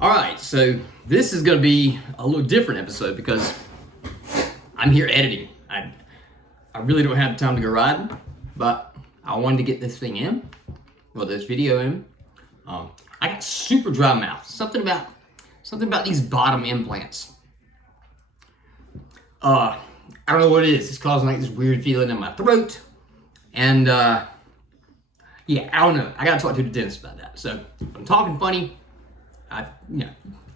All right, so this is going to be a little different episode because I'm here editing. I really don't have time to go riding, but I wanted to get this thing in, well, this video in. I got super dry mouth. Something about these bottom implants. I don't know what it is. It's causing like this weird feeling in my throat, and yeah, I don't know. I gotta talk to the dentist about that. So I'm talking funny.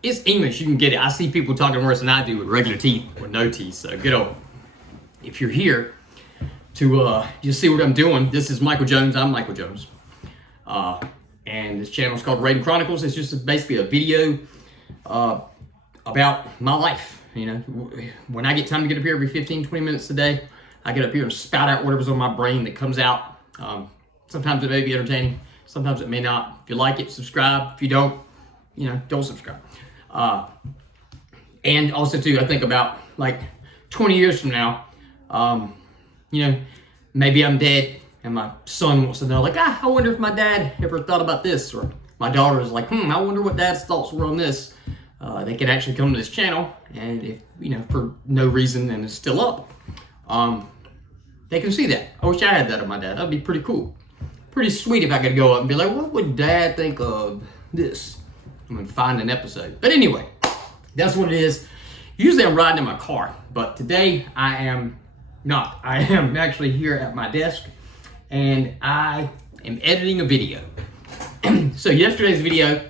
It's English. You can get it. I see people talking worse than I do with regular teeth or no teeth. So good old. If you're here to just see what I'm doing, this is Michael Jones. I'm Michael Jones, and this channel is called Rayden Chronicles. It's just basically a video about my life. You know, when I get time to get up here every 15, 20 minutes a day, I get up here and spout out whatever's on my brain that comes out. Sometimes it may be entertaining. Sometimes it may not. If you like it, subscribe. If you don't, don't subscribe. And also too, I think about like 20 years from now, maybe I'm dead and my son wants to know, like, I wonder if my dad ever thought about this, or my daughter is like, I wonder what dad's thoughts were on this. They can actually come to this channel, and if, for no reason and it's still up, they can see that. I wish I had that of my dad. That'd be pretty cool. Pretty sweet if I could go up and be like, what would dad think of this? I'm gonna find an episode. But anyway, that's what it is. Usually I'm riding in my car, but today I am not. I am actually here at my desk, and I am editing a video. So yesterday's video,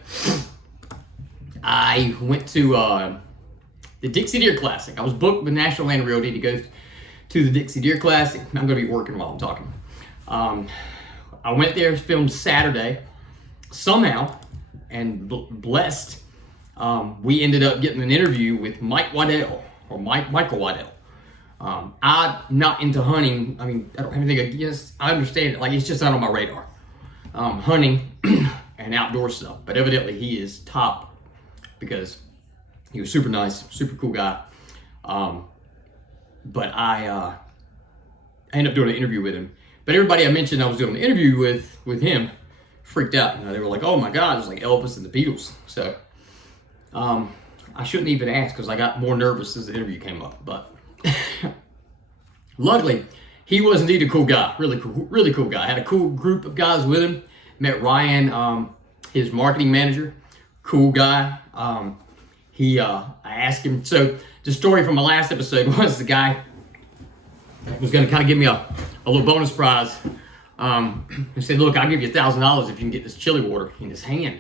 I went to the Dixie Deer Classic. I was booked with National Land Realty to go to the Dixie Deer Classic. I'm gonna be working while I'm talking. I went there, filmed Saturday. Somehow, and blessed, we ended up getting an interview with Mike Waddell, or Michael Waddell. I'm not into hunting. I mean, I don't have anything against, I understand it. Like, it's just not on my radar. Hunting and outdoor stuff. But evidently he is top because he was super nice, super cool guy. But I ended up doing an interview with him. But everybody I mentioned I was doing an interview with him freaked out. They were like, oh my God, it's like Elvis and the Beatles. So I shouldn't even ask because I got more nervous as the interview came up. But luckily, he was indeed a cool guy. Really cool guy. I had a cool group of guys with him. Met Ryan, his marketing manager. Cool guy. I asked him, so the story from my last episode was the guy was going to kind of give me a little bonus prize. He said, look, I'll give you $1,000 if you can get this chili water in his hand.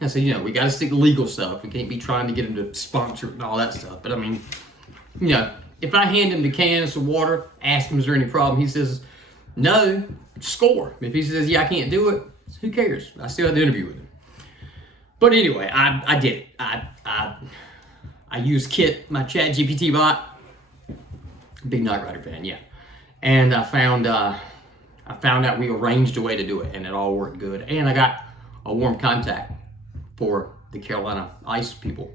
I said, we got to stick to legal stuff. We can't be trying to get him to sponsor and all that stuff. But I mean, if I hand him the cans of water, ask him, is there any problem? He says, no, score. If he says, yeah, I can't do it, who cares? I still had the interview with him. But anyway, I did it. I used Kit, my chat GPT bot. Big Knight Rider fan, yeah. And I found out we arranged a way to do it, and it all worked good. And I got a warm contact for the Carolina Ice people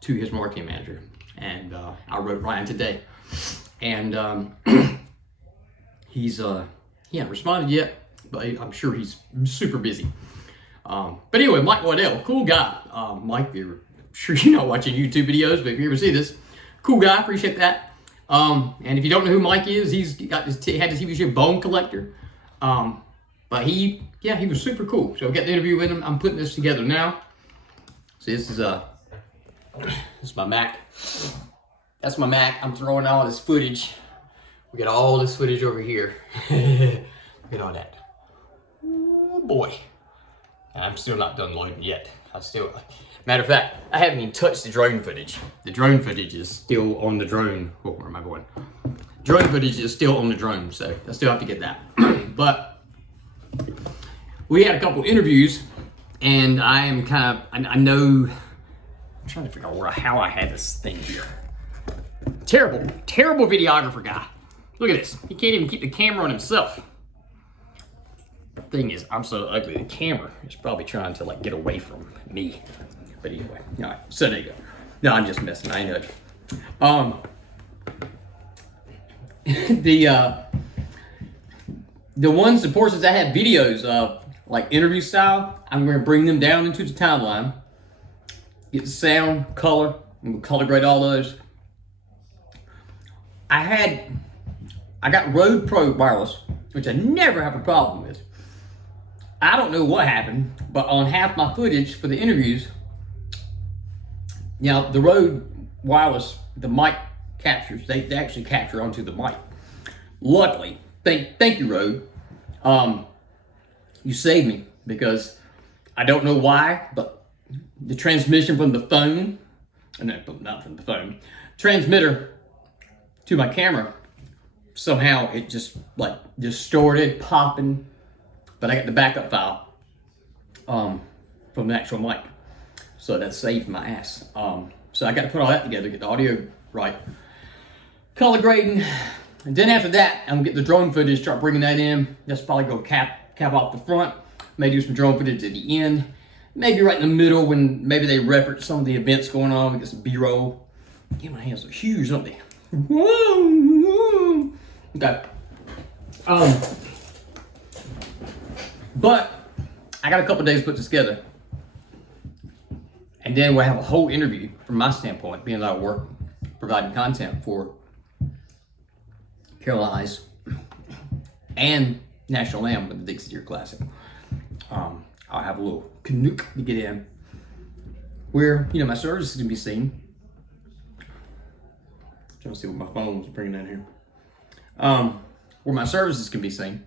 to his marketing manager. And I wrote Ryan today. And he hasn't responded yet, but I'm sure he's super busy. But anyway, Mike Waddell, cool guy. Mike, I'm sure you're not watching YouTube videos, but if you ever see this, cool guy, appreciate that. And if you don't know who Mike is, he's got had this TV show Bone Collector. But he was super cool. So I got the interview with him. I'm putting this together now. So this is my Mac. That's my Mac. I'm throwing all this footage. We got all this footage over here. Look at all that. Oh boy. And I'm still not done loading yet. Matter of fact, I haven't even touched the drone footage. The drone footage is still on the drone. Oh, where am I going? Drone footage is still on the drone, so I still have to get that. But we had a couple interviews, and I am I know, I'm trying to figure out how I had this thing here. Terrible videographer guy. Look at this. He can't even keep the camera on himself. The thing is, I'm so ugly, the camera is probably trying to get away from me. But anyway, all right, so there you go. No, I'm just messing, I know. The portions that have videos of, like interview style, I'm going to bring them down into the timeline. get the sound, color, and we'll color grade all those. I got Rode Pro wireless, which I never have a problem with. I don't know what happened, but on half my footage for the interviews, you know, the Rode wireless, the mic captures, they actually capture onto the mic. Luckily, thank you, Rode. You saved me, because I don't know why, but the transmission from the phone, no, not from the phone, transmitter to my camera, somehow it just like distorted, popping, but I got the backup file from the actual mic, so that saved my ass. So I got to put all that together, get the audio right, color grading, and then after that, I'm gonna get the drone footage, start bringing that in. That's probably go cap off the front, maybe do some drone footage at the end, maybe right in the middle when maybe they reference some of the events going on. We get some B-roll. Yeah, my hands are huge, aren't they? Okay. But I got a couple days put this together, and then we'll have a whole interview from my standpoint, being out of work, providing content for Carolina Ice and National Lamb with the Dixie Deer Classic. I'll have a little Canuck to get in where, you know, my services can be seen. Trying to see what my phone was bringing in here. Where my services can be seen.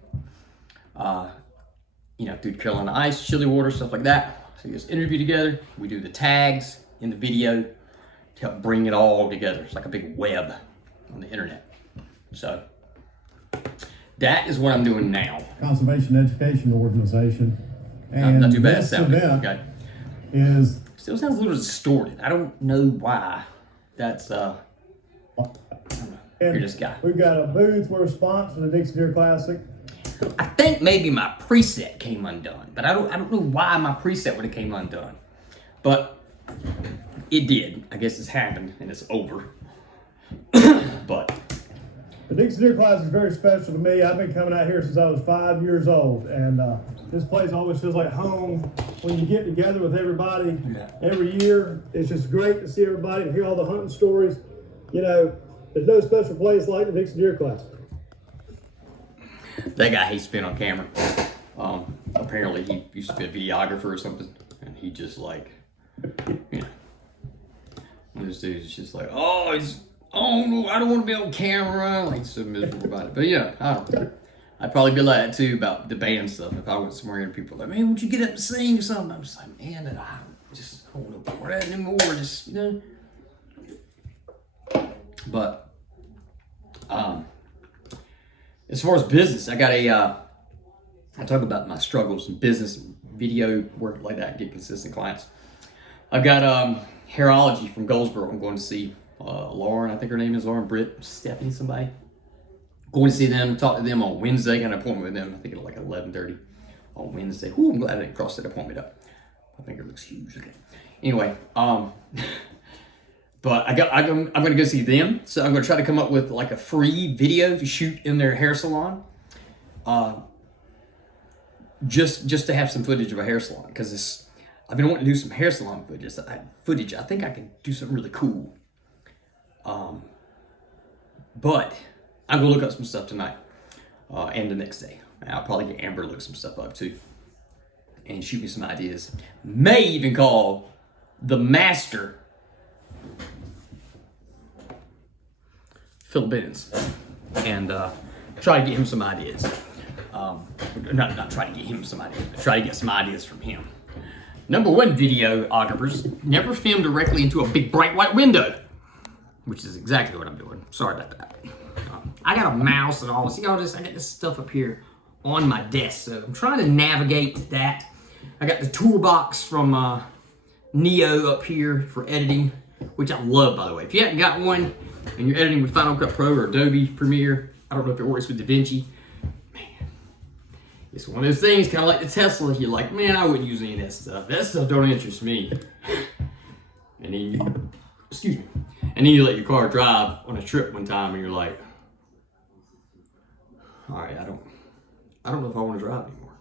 You know, through Carolina Ice, chili water, stuff like that. So we get this interview together. We do the tags in the video to help bring it all together. It's like a big web on the internet. So that is what I'm doing now. Conservation Education Organization. And not too bad this sounding. event Okay. is Still sounds a little distorted. I don't know why. That's Hear this guy. We've got a booth. We're sponsoring the Dixie Deer Classic. I think maybe my preset came undone, but I don't know why my preset would have came undone. But it did. I guess it's happened and it's over. But The Dixie Deer Classic is very special to me. I've been coming out here since I was 5 years old, and this place always feels like home when you get together with everybody every year. It's just great to see everybody and hear all the hunting stories. You know, there's no special place like the Dixie Deer Classic. that guy hates being on camera. Apparently he used to be a videographer or something, and he just like, you know, this dude's just like, oh, I don't want to be on camera. Like, so miserable about it. But yeah, I don't know. I'd probably be like that too about the band stuff. If I went somewhere and people were like, man, would you get up and sing or something? I'm just like, man, I don't want to do that anymore. Just, you know. But as far as business, I got I talk about my struggles in business, video, work like that, get consistent clients. I've got Hairology from Goldsboro. I'm going to see Lauren, I think her name is Lauren, Britt, Stephanie, somebody. Going to see them, talk to them on Wednesday. Got an appointment with them, I think at like 11:30 on Wednesday. Ooh, I'm glad I didn't cross that appointment up. I think it looks huge. Okay. Anyway, but I'm going to go see them. So I'm going to try to come up with like a free video to shoot in their hair salon. Just to have some footage of a hair salon, because I've been wanting to do some hair salon footage. I think I can do something really cool. But I'm gonna look up some stuff tonight and the next day. I'll probably get Amber to look some stuff up too and shoot me some ideas. May even call the master Phil Benz and try to get him some ideas. Not try to get him some ideas, but try to get some ideas from him. Number one, videographers never film directly into a big bright white window, which is exactly what I'm doing. Sorry about that. I got a mouse and all. See all this? I got this stuff up here on my desk, so I'm trying to navigate that. I got the toolbox from Neo up here for editing, which I love, by the way. If you haven't got one and you're editing with Final Cut Pro or Adobe Premiere, I don't know if it works with DaVinci. Man, it's one of those things, kind of like the Tesla. You're like, man, I wouldn't use any of that stuff. That stuff don't interest me. And then excuse me. And then you let your car drive on a trip one time, and you're like, all right, I don't know if I want to drive anymore.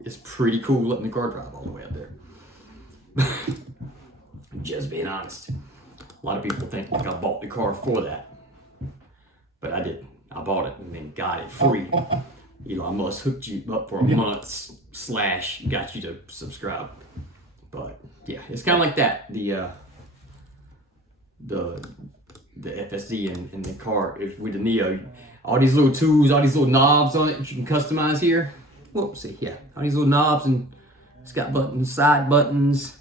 It's pretty cool letting the car drive all the way up there. just being honest. A lot of people think like I bought the car for that, but I didn't. I bought it and then got it free. Elon Musk hooked you up for a month / got you to subscribe. But yeah, it's kind of like that. The FSD and the car is with the Neo. All these little tools, all these little knobs on it that you can customize here. Whoopsie, yeah. All these little knobs, and it's got buttons, side buttons.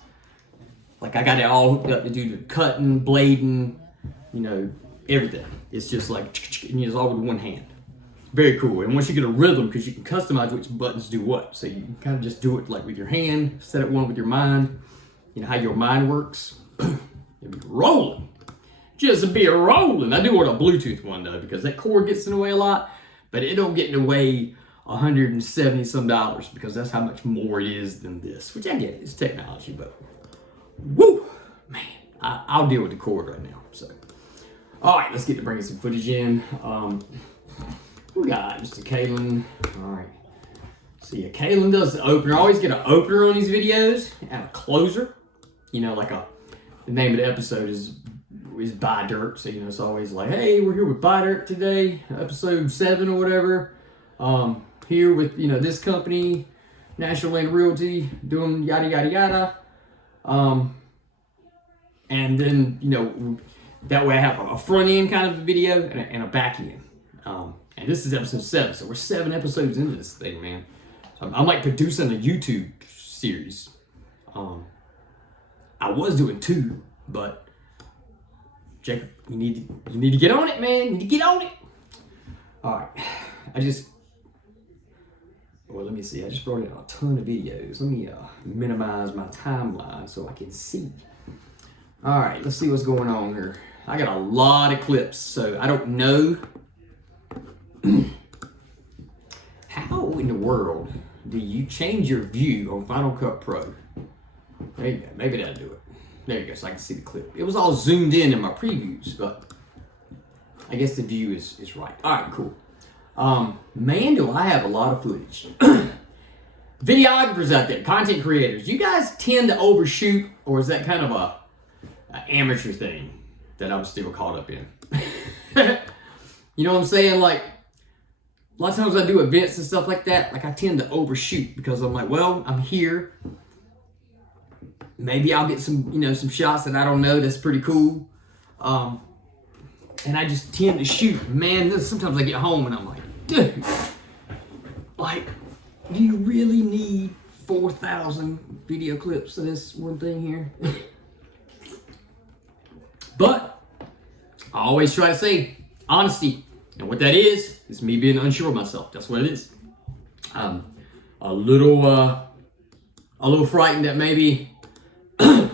Like I got it all hooked up to do the cutting, blading, everything. It's just like, and it's all with one hand. Very cool. And once you get a rhythm, because you can customize which buttons do what. So you can kind of just do it like with your hand, set it one with your mind. You know how your mind works. It'll be rolling. Just be rolling. I do want a Bluetooth one though, because that cord gets in the way a lot, but it don't get in the way $170 some because that's how much more it is than this, which I get. It's technology, but woo, man, I'll deal with the cord right now. So, all right, let's get to bringing some footage in. We got Mr. Kalen. All right. So yeah, Kalen does the opener. I always get an opener on these videos and a closer. Like the name of the episode is Buy Dirt. So it's always like, hey, we're here with Buy Dirt today, episode 7 or whatever. Here with this company, National Land Realty, doing yada yada yada. And then that way I have a front end kind of video and a back end. And this is episode 7, so we're 7 episodes into this thing, man. So I'm like producing a YouTube series. I was doing 2, but Jacob, you need to get on it, man. You need to get on it. All right, let me see. I just brought in a ton of videos. Let me minimize my timeline so I can see. All right, let's see what's going on here. I got a lot of clips, so I don't know how in the world do you change your view on Final Cut Pro? There you go. Maybe that'll do it. There you go, so I can see the clip. It was all zoomed in my previews, but I guess the view is right. All right, cool. Man, do I have a lot of footage. Videographers out there, content creators, you guys tend to overshoot, or is that kind of an amateur thing that I'm still caught up in? You know what I'm saying? Like, a lot of times I do events and stuff like that, like I tend to overshoot because I'm like, well, I'm here. Maybe I'll get some, some shots that I don't know. That's pretty cool. And I just tend to shoot. Man, sometimes I get home and I'm like, dude, like, do you really need 4,000 video clips of this one thing here? But I always try to say honesty. And what that is me being unsure of myself. That's what it is. A little frightened that maybe, a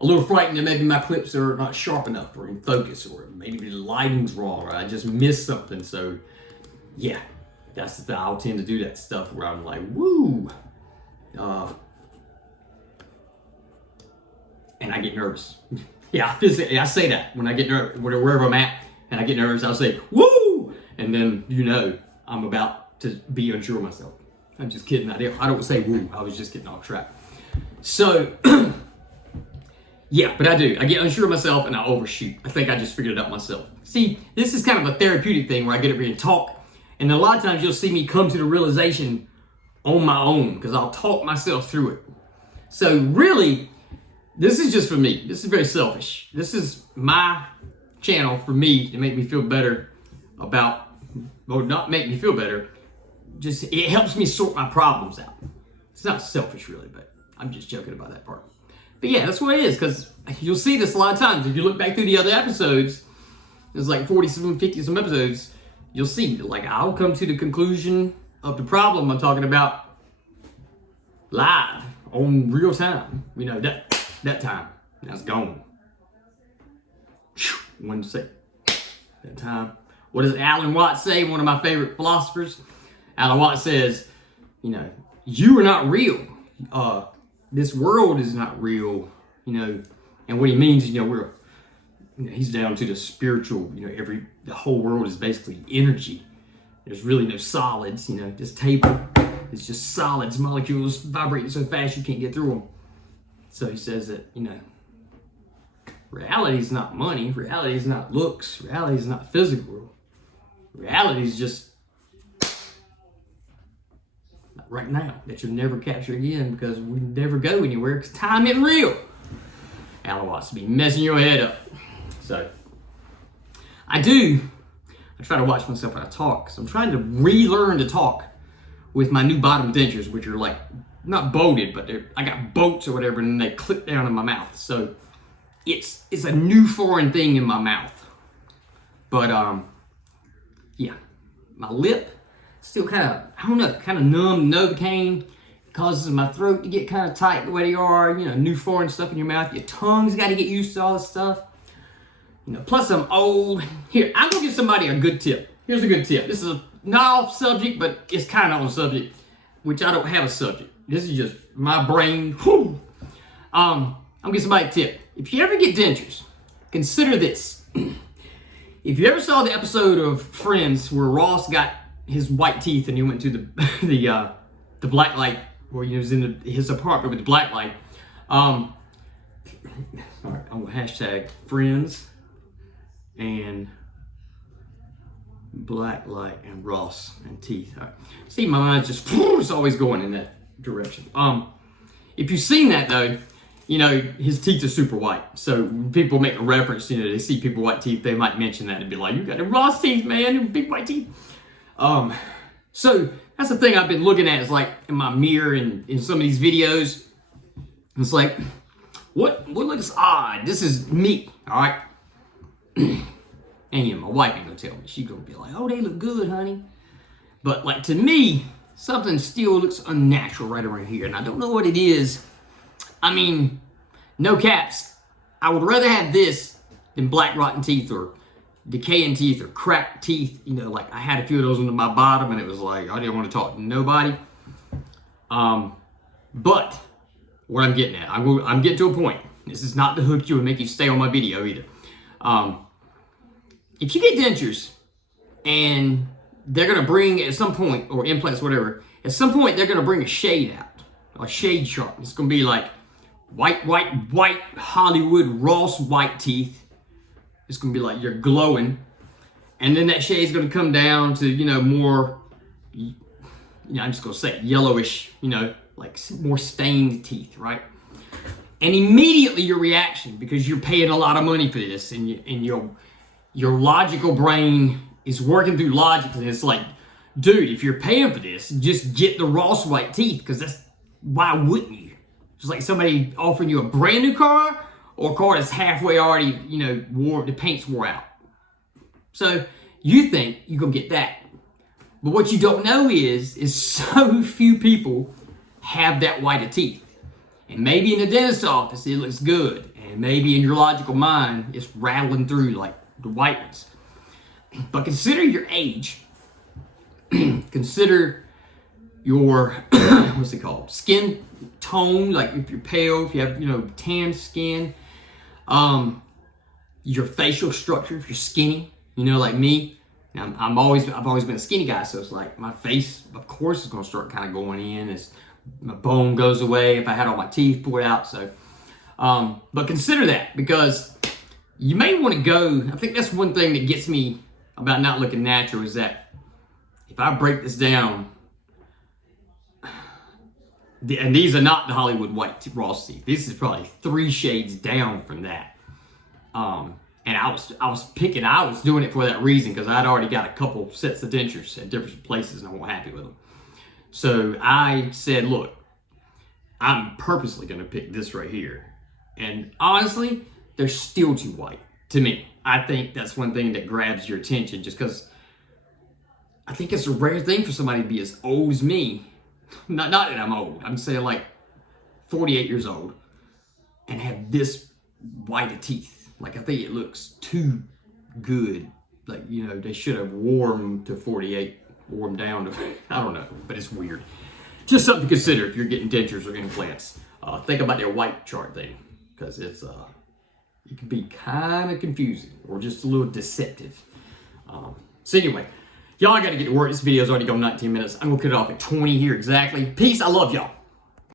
little frightened that maybe my clips are not sharp enough or in focus, or maybe the lighting's wrong, or I just missed something. So, yeah, I'll tend to do that stuff where I'm like, woo, and I get nervous. Yeah, I say that when I get nervous, wherever I'm at, and I get nervous, I'll say, woo, and then I'm about to be unsure of myself. I'm just kidding. I don't say woo. I was just getting off track. So, yeah, but I do. I get unsure of myself and I overshoot. I think I just figured it out myself. See, this is kind of a therapeutic thing where I get up here and talk. And a lot of times you'll see me come to the realization on my own because I'll talk myself through it. So really, this is just for me. This is very selfish. This is my channel for me to make me feel better about, or not make me feel better. Just, it helps me sort my problems out. It's not selfish really, but I'm just joking about that part. But yeah, that's what it is, because you'll see this a lot of times. If you look back through the other episodes, there's like 47, 50 some episodes, you'll see, like, I'll come to the conclusion of the problem I'm talking about live, on real time. That time, that's gone. One second. That time. What does Alan Watts say? One of my favorite philosophers. Alan Watts says, you are not real. This world is not real, and what he means, he's down to the spiritual, the whole world is basically energy. There's really no solids, this table It's just solids, molecules vibrating so fast you can't get through them. So he says that, reality is not money. Reality is not looks. Reality is not physical. Reality is just right now that you'll never capture again because we never go anywhere because time isn't real. Alan Watts be messing your head up. So I try to watch myself when I talk because I'm trying to relearn to talk with my new bottom dentures, which are like not bolted, but I got bolts or whatever, and they clip down in my mouth. So it's a new foreign thing in my mouth. But yeah, my lip still kind of numb, Novocaine. Causes my throat to get kind of tight the way they are. New foreign stuff in your mouth. Your tongue's got to get used to all this stuff. Plus I'm old. Here, I'm gonna give somebody a good tip. Here's a good tip. This is not off subject, but it's kind of on subject, which I don't have a subject. This is just my brain. Whew. I'm gonna give somebody a tip. If you ever get dentures, consider this. If you ever saw the episode of Friends where Ross got his white teeth and he went to the black light, where he was in his apartment with the black light. All right, I'm gonna hashtag Friends and black light and Ross and teeth. All right. See, my mind's just it's always going in that direction. If you've seen that though, his teeth are super white. So when people make a reference, they see people with white teeth, they might mention that and be like, "You got the Ross teeth, man, big white teeth." So that's the thing I've been looking at is like in my mirror and in some of these videos. It's like, what looks odd? This is me, all right? And my wife ain't gonna tell me. She's gonna be like, "Oh, they look good, honey." But like to me, something still looks unnatural right around here. And I don't know what it is. I mean, no caps. I would rather have this than black rotten teeth or decaying teeth or cracked teeth. Like I had a few of those under my bottom and it was like, I didn't want to talk to nobody. But what I'm getting at, I'm getting to a point. This is not to hook you and make you stay on my video either. If you get dentures and they're going to bring at some point, or implants, whatever, at some point they're going to bring a shade out, a shade chart. It's going to be like white Hollywood Ross white teeth. It's going to be like you're glowing. And then that shade's going to come down to, more, I'm just going to say yellowish, like more stained teeth, right? And immediately your reaction, because you're paying a lot of money for this and your logical brain is working through logic, and it's like, dude, if you're paying for this, just get the Ross white teeth, because why wouldn't you? It's like somebody offering you a brand new car or a car that's halfway already, the paint's wore out. So you think you're gonna get that. But what you don't know is so few people have that white of teeth. And maybe in the dentist's office it looks good, and maybe in your logical mind it's rattling through like the white ones. But consider your age. Consider your what's it called? Skin tone. Like if you're pale, if you have tan skin. Your facial structure. If you're skinny, like me. Now I've always been a skinny guy, so it's like my face, of course, is gonna start kind of going in as my bone goes away if I had all my teeth pulled out. So, but consider that, because you may want to go. I think that's one thing that gets me about not looking natural is that if I break this down, and these are not the Hollywood white Ross teeth. This is probably 3 shades down from that. And I was doing it for that reason, because I'd already got a couple sets of dentures at different places and I wasn't happy with them. So I said, look, I'm purposely going to pick this right here. And honestly, they're still too white to me. I think that's one thing that grabs your attention, just because I think it's a rare thing for somebody to be as old as me. Not that I'm old. I'm saying like 48 years old and have this white of teeth. Like I think it looks too good. Like, they should have warmed to 48. Warm down to, I don't know, but it's weird. Just something to consider if you're getting dentures or implants. Think about their white chart thing, because it can be kind of confusing or just a little deceptive. So anyway, Y'all, I got to get to work. This video's already gone 19 minutes. I'm going to cut it off at 20 here exactly. Peace. I love y'all.